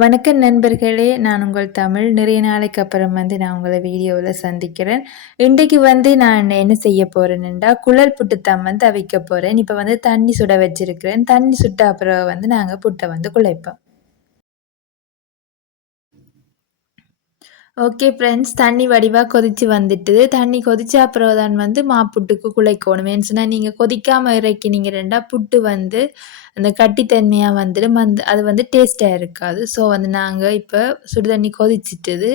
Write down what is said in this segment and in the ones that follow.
வணக்கம் நண்பர்களே! நான் உங்கள் தமிழ். நிறைய நாளைக்கு அப்புறம் நான் உங்கள வீடியோவுல சந்திக்கிறேன். இன்றைக்கு நான் என்ன செய்ய போறேன்னுண்டா, குழல் புட்டு தான் அவிக்க போறேன். இப்ப தண்ணி சுட வச்சிருக்கிறேன். தண்ணி சுட்ட அப்புறம் நாங்க புட்ட குழைப்போம். ஓகே ஃப்ரெண்ட்ஸ், தண்ணி வடிவா கொதிச்சு வந்துட்டுது. தண்ணி கொதிச்ச அப்புறம் தான் மாப்புட்டுக்கு குழைக்கோணும். ஏன்னு சொன்னா, நீங்க கொதிக்காம இறக்கினீங்கன்னா, புட்டு அந்த கட்டித்தன்மையா வந்துடும். அது டேஸ்ட்டா இருக்காது. ஸோ நாங்க இப்ப சுடு தண்ணி கொதிச்சிட்டுது.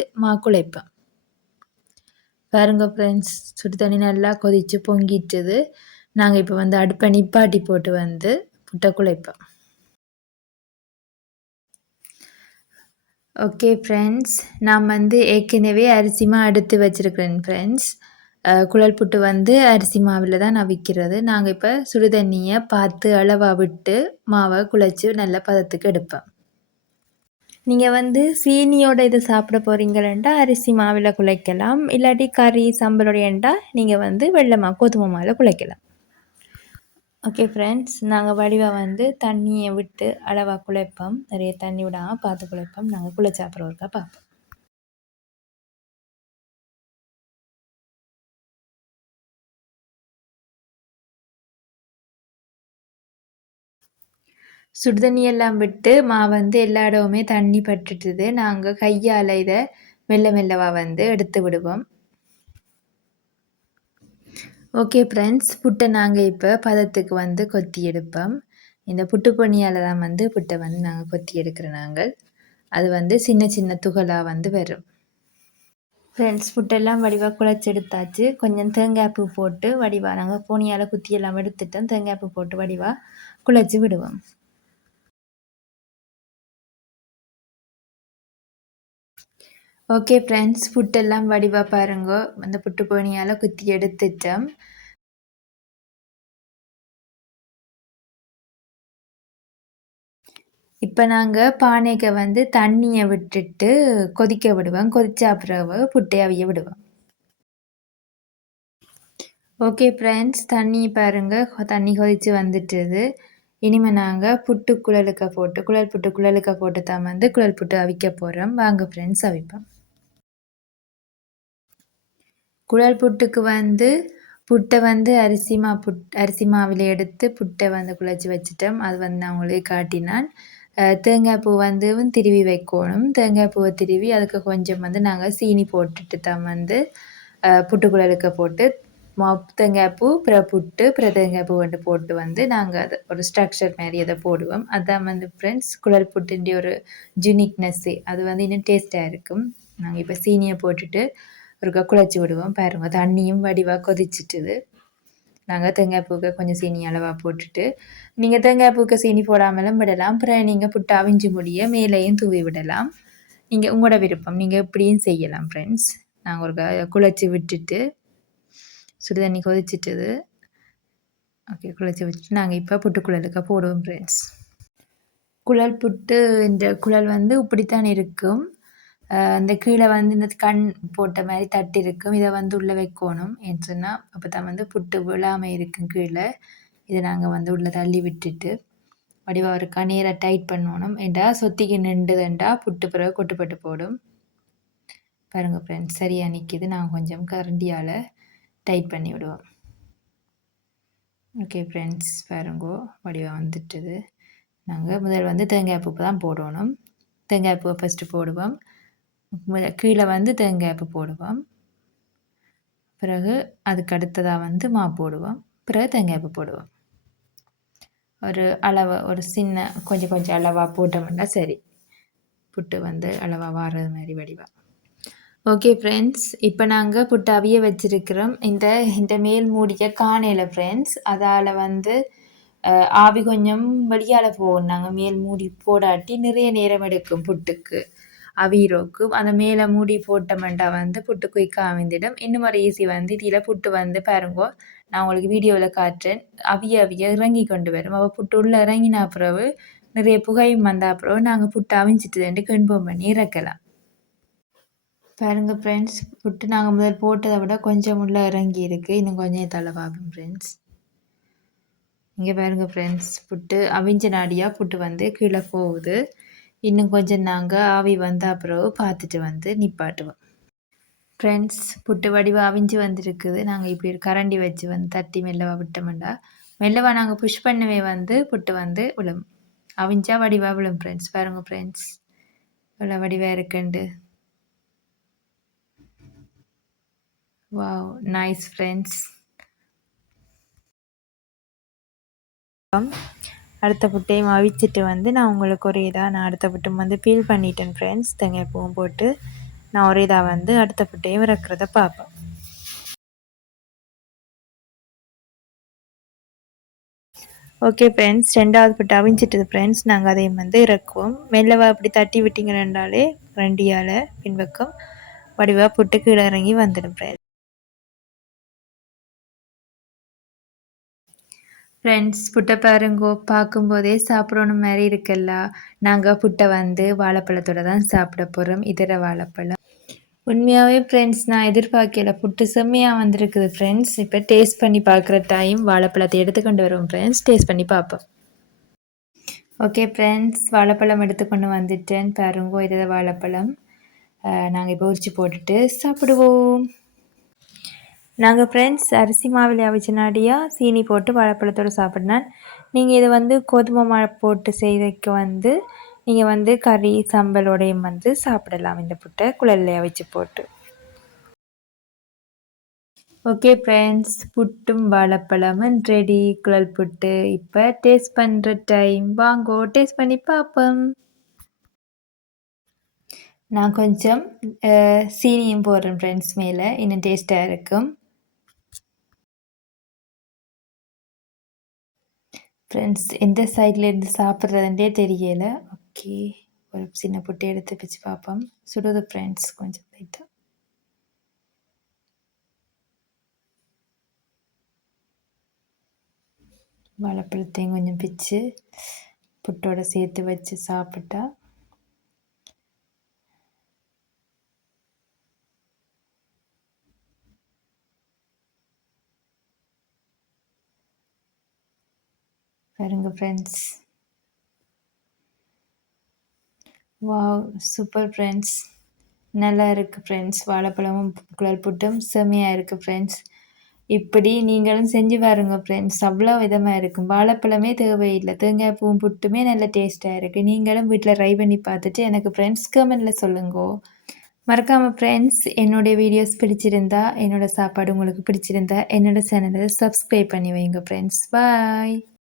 குழைப்போம். பாருங்க ஃப்ரெண்ட்ஸ், சுடு தண்ணி நல்லா கொதிச்சு பொங்கிட்டுது. நாங்க இப்ப அடுப்ப நிப்பாட்டி போட்டு புட்ட குழைப்போம். ஓகே ஃப்ரெண்ட்ஸ், நான் ஏற்கனவே அரிசி எடுத்து வச்சிருக்கிறேன் ஃப்ரெண்ட்ஸ். குழல் புட்டு அரிசி மாவில் தான் அவிக்கிறது. நாங்கள் இப்போ சுடு தண்ணியை பார்த்து அளவாக விட்டு மாவை குழைச்சி நல்ல பதத்துக்கு எடுப்போம். நீங்கள் சீனியோட இது சாப்பிட போகிறீங்களா அரிசி மாவில் குழைக்கலாம். இல்லாட்டி கறி சம்பளோடையண்டா நீங்கள் வெள்ளை கோதுமை மாவில் குழைக்கலாம். ஓகே ஃப்ரெண்ட்ஸ், நாங்கள் வடிவாக தண்ணியை விட்டு அளவாக குழைப்போம். நிறைய தண்ணி விடாமல் பார்த்து குழைப்போம். நாங்கள் குழைச்சி அப்புறம் ஒருக்கா பார்ப்போம். சுடுதண்ணியெல்லாம் விட்டு எல்லா இடமுமே தண்ணி பட்டுட்டுது. நாங்கள் கையால் இதை மெல்ல மெல்லவா எடுத்து விடுவோம். ஓகே ஃப்ரெண்ட்ஸ், புட்டை நாங்கள் இப்போ பதத்துக்கு கொத்தி எடுப்போம். இந்த புட்டு பொணியால் தான் புட்டை நாங்கள் கொத்தி எடுக்கிறோம். நாங்கள் அது சின்ன சின்ன துகளாக வரும். ஃப்ரெண்ட்ஸ், புட்டெல்லாம் வடிவாக குழைச்சி எடுத்தாச்சு. கொஞ்சம் தேங்காய் பூ போட்டு வடிவாக நாங்கள் பொணியால் குத்தியெல்லாம் எடுத்துட்டோம். தேங்காய் பூ போட்டு வடிவாக குழைச்சி விடுவோம். ஓகே ஃப்ரெண்ட்ஸ், புட்டெல்லாம் வடிவாக பாருங்க. அந்த புட்டு பொணியால் குத்தி எடுத்துட்டோம். இப்போ நாங்கள் பானைக்கு தண்ணியை விட்டுட்டு கொதிக்க விடுவோம். கொதிச்ச பிறகு புட்டை அவிய விடுவோம். ஓகே ஃப்ரெண்ட்ஸ், தண்ணி பாருங்கள், தண்ணி கொதித்து வந்துட்டுது. இனிமேல் நாங்கள் புட்டு குழலுக்க போட்டு குழலுக்க போட்டு தான் குழல் புட்டு அவிக்க போகிறோம். வாங்க ஃப்ரெண்ட்ஸ், அவிப்போம். குழல் புட்டுக்கு புட்டை அரிசி மாவில் எடுத்து புட்டை குழச்சி வச்சுட்டோம். அது நான் உங்களுக்கு காட்டினான். தேங்காய் பூ திருவி வைக்கணும். தேங்காய் பூவை திருவி அதுக்கு கொஞ்சம் நாங்கள் சீனி போட்டுட்டு தான் புட்டு குழலுக்க போட்டு தேங்காய் பூ புட்டு தேங்காய் பூ போட்டு நாங்கள் அதை ஒரு ஸ்ட்ரக்சர் மாதிரி அதை போடுவோம். அதான் ஃப்ரெண்ட்ஸ் குழல் புட்டுன்ற ஒரு யூனிக்னஸ்ஸு. அது இன்னும் டேஸ்ட்டாக இருக்கும். நாங்கள் இப்போ சீனியை போட்டுட்டு ஒருக்கா குழச்சி விடுவோம். பாருங்கள், தண்ணியும் வடிவாக கொதிச்சிட்டுது. நாங்கள் தேங்காய் பூக்க கொஞ்சம் சீனி அளவாக போட்டுட்டு, நீங்கள் தேங்காய் பூக்க சீனி போடாமலும் விடலாம். அப்புறம் நீங்கள் புட்டு அவிஞ்சு முடிய மேலேயும் தூவி விடலாம். நீங்கள் உங்களோட விருப்பம், நீங்கள் எப்படியும் செய்யலாம் ஃப்ரெண்ட்ஸ். நாங்கள் ஒரு குழச்சி விட்டுட்டு சுடு தண்ணி கொதிச்சிட்டுது. ஓகே, குழச்சி வச்சுட்டு நாங்கள் இப்போ புட்டு குழலுக்கு போடுவோம் ஃப்ரெண்ட்ஸ். குழல் புட்டு இந்த குழல் இப்படித்தான் இருக்கும். அந்த கீழே இந்த கண் போட்ட மாதிரி தட்டு இருக்கும். இதை உள்ளே வைக்கணும். ஏன்னு சொன்னால் அப்போ தான் புட்டு விழாமல் இருக்கும் கீழே. இதை நாங்கள் உள்ளே தள்ளி விட்டுட்டு வடிவாக இருக்கா நேராக டைட் பண்ணணும். ஏண்டா சொத்திக்கு நின்றுதண்டா புட்டு பிறகு கொட்டுப்பட்டு போடும். பாருங்கள் ஃப்ரெண்ட்ஸ், சரியாக நிற்கிது. நாங்கள் கொஞ்சம் கரண்டியால் டைட் பண்ணி விடுவோம். ஓகே ஃப்ரெண்ட்ஸ், பாருங்கோ வடிவாக வந்துட்டுது. நாங்கள் முதல் தேங்காய் பூ தான் போடணும். தேங்காய் பூவை ஃபஸ்ட்டு போடுவோம். கீழே தேங்காய் பூ போடுவோம். பிறகு அதுக்கு அடுத்ததாக மா போடுவோம். பிறகு தேங்காய் பூ போடுவோம். ஒரு அளவு ஒரு சின்ன கொஞ்சம் கொஞ்சம் அளவாக போட்டோம்னா சரி, புட்டு அளவாக வாரது மாதிரி வடிவாக. ஓகே ஃப்ரெண்ட்ஸ், இப்போ நாங்கள் புட்டு அவிய வச்சிருக்கிறோம். இந்த மேல் மூடிய காணையில் ஃப்ரெண்ட்ஸ், அதால் ஆவி கொஞ்சம் வெளியால் போகும். நாங்கள் மேல் மூடி போடாட்டி நிறைய நேரம் எடுக்கும் புட்டுக்கு அவிரோக்கு. அந்த மேலே மூடி போட்டோம்னா புட்டு குயிக்காக அவிந்துடும். இன்னும் ஒரு ஈஸி இதில் புட்டு பாருங்கோ, நான் உங்களுக்கு வீடியோவில் காட்டுறேன். அவிய இறங்கி கொண்டு வரும். அவள் புட்டு உள்ளே இறங்கினா பிறகு நிறைய புகையும் வந்த பிறகு நாங்கள் புட்டு அவிஞ்சிட்டு கன்ஃபார்ம் பண்ணி இறக்கலாம். பாருங்க ஃப்ரெண்ட்ஸ், புட்டு நாங்கள் முதல் போட்டதை விட கொஞ்சம் உள்ளே இறங்கி இருக்குது. இன்னும் கொஞ்சம் தலை பார்ப்போம் ஃப்ரெண்ட்ஸ். இங்கே பாருங்கள் ஃப்ரெண்ட்ஸ், புட்டு அவிஞ்ச நாடியாக புட்டு கீழே போகுது. இன்னும் கொஞ்சம் நாங்கள் ஆவி வந்த பிறகு பார்த்துட்டு வந்து நிப்பாட்டுவோம். ஃப்ரெண்ட்ஸ், புட்டு வடிவா அவிஞ்சு வந்திருக்குது. நாங்கள் இப்படி ஒரு கரண்டி வச்சு வந்து தட்டி மெல்லவா விட்டோம்டா மெல்லவா நாங்கள் புஷ் பண்ணவே வந்து புட்டு வந்து விழும். அவிஞ்சா வடிவா விழும் ஃப்ரெண்ட்ஸ். பாருங்க ஃப்ரெண்ட்ஸ், இவ்வளோ வடிவா இருக்குண்டு. Wow, nice friends. அடுத்த புட்டையும் அவிச்சிட்டு வந்து நான் உங்களுக்கு ஒரு இதாக நான் அடுத்த புட்டும் வந்து பீல் பண்ணிட்டேன் ஃப்ரெண்ட்ஸ். தேங்காய் பூவும் போட்டு நான் ஒரு இதாக வந்து அடுத்த புட்டையும் இறக்குறத பார்ப்பேன். ஓகே ஃப்ரெண்ட்ஸ், 2வது புட்டு அவிஞ்சிட்டது ஃப்ரெண்ட்ஸ். நாங்கள் அதையும் வந்து இறக்குவோம். மெல்லவா அப்படி தட்டி விட்டிங்கன்னாலே ரெண்டியால் பின்பக்கம் வடிவாக புட்டு கீழே இறங்கி வந்துடும் ஃப்ரெண்ட்ஸ். ஃப்ரெண்ட்ஸ், புட்டை பாருங்கோ, பார்க்கும்போதே சாப்பிடணும் மாதிரி இருக்குல்ல. நாங்கள் புட்டை வந்து வாழைப்பழத்தோட தான் சாப்பிட போகிறோம். இதர வாழைப்பழம் உண்மையாகவே ஃப்ரெண்ட்ஸ் நான் எதிர்பார்க்கல. புட்டு செம்மையாக வந்திருக்குது ஃப்ரெண்ட்ஸ். இப்போ டேஸ்ட் பண்ணி பார்க்குற டைம் வாழைப்பழத்தை எடுத்துக்கொண்டு வருவோம் ஃப்ரெண்ட்ஸ். டேஸ்ட் பண்ணி பார்ப்போம். ஓகே ஃப்ரெண்ட்ஸ், வாழைப்பழம் எடுத்துக்கொண்டு வந்துட்டேன். பாருங்கோ, இதர வாழைப்பழம். நாங்கள் இப்போ உரிச்சு போட்டுட்டு சாப்பிடுவோம். நாங்கள் ஃப்ரெண்ட்ஸ் அரிசி மாவில் அவிச்சனாடியாக சீனி போட்டு வாழைப்பழத்தோடு சாப்பிட்னேன். நீங்கள் இதை வந்து கோதுமை மாவு போட்டு செய்ததுக்கு வந்து நீங்கள் வந்து கறி சம்பலோடையும் வந்து சாப்பிடலாம். இந்த புட்டை குழல்ல அவிச்சு போட்டு. ஓகே ஃப்ரெண்ட்ஸ், புட்டும் வாழைப்பழமும் ரெடி. குழல் புட்டு இப்போ டேஸ்ட் பண்ணுற டைம். வாங்கோ டேஸ்ட் பண்ணி பார்ப்போம். நான் கொஞ்சம் சீனியும் போடுறேன் ஃப்ரெண்ட்ஸ் மேலே, இன்னும் டேஸ்ட்டாக இருக்கும். ஃப்ரெண்ட்ஸ், எந்த சைட்லேருந்து சாப்பிட்றதுன்றே தெரியலை. ஓகே, ஒரு சின்ன புட்டை எடுத்து வச்சு பார்ப்போம். சுடுது ஃப்ரெண்ட்ஸ் கொஞ்சம் லைட்டாக. வாழைப்பழத்தையும் கொஞ்சம் பிச்சு புட்டோட சேர்த்து வச்சு சாப்பிட்டா பாருங்க ஃப்ரெண்ட்ஸ். வாவ், சூப்பர் ஃப்ரெண்ட்ஸ், நல்லா இருக்குது ஃப்ரெண்ட்ஸ். வாழைப்பழமும் குழல் புட்டும் செம்மையாக இருக்குது ஃப்ரெண்ட்ஸ். இப்படி நீங்களும் செஞ்சு பாருங்க ஃப்ரெண்ட்ஸ். அவ்வளோ விதமாக இருக்கும். வாழைப்பழமே தேவையில்லை, தேங்காய் பூவும் புட்டுமே நல்ல டேஸ்ட்டாக இருக்குது. நீங்களும் வீட்டில் ட்ரை பண்ணி பார்த்துட்டு எனக்கு ஃப்ரெண்ட்ஸ் கமெண்டில் சொல்லுங்கோ. மறக்காமல் ஃப்ரெண்ட்ஸ், என்னுடைய வீடியோஸ் பிடிச்சிருந்தா, என்னோடய சாப்பாடு உங்களுக்கு பிடிச்சிருந்தா என்னோடய சேனலை சப்ஸ்கிரைப் பண்ணி வைங்க ஃப்ரெண்ட்ஸ். பாய்.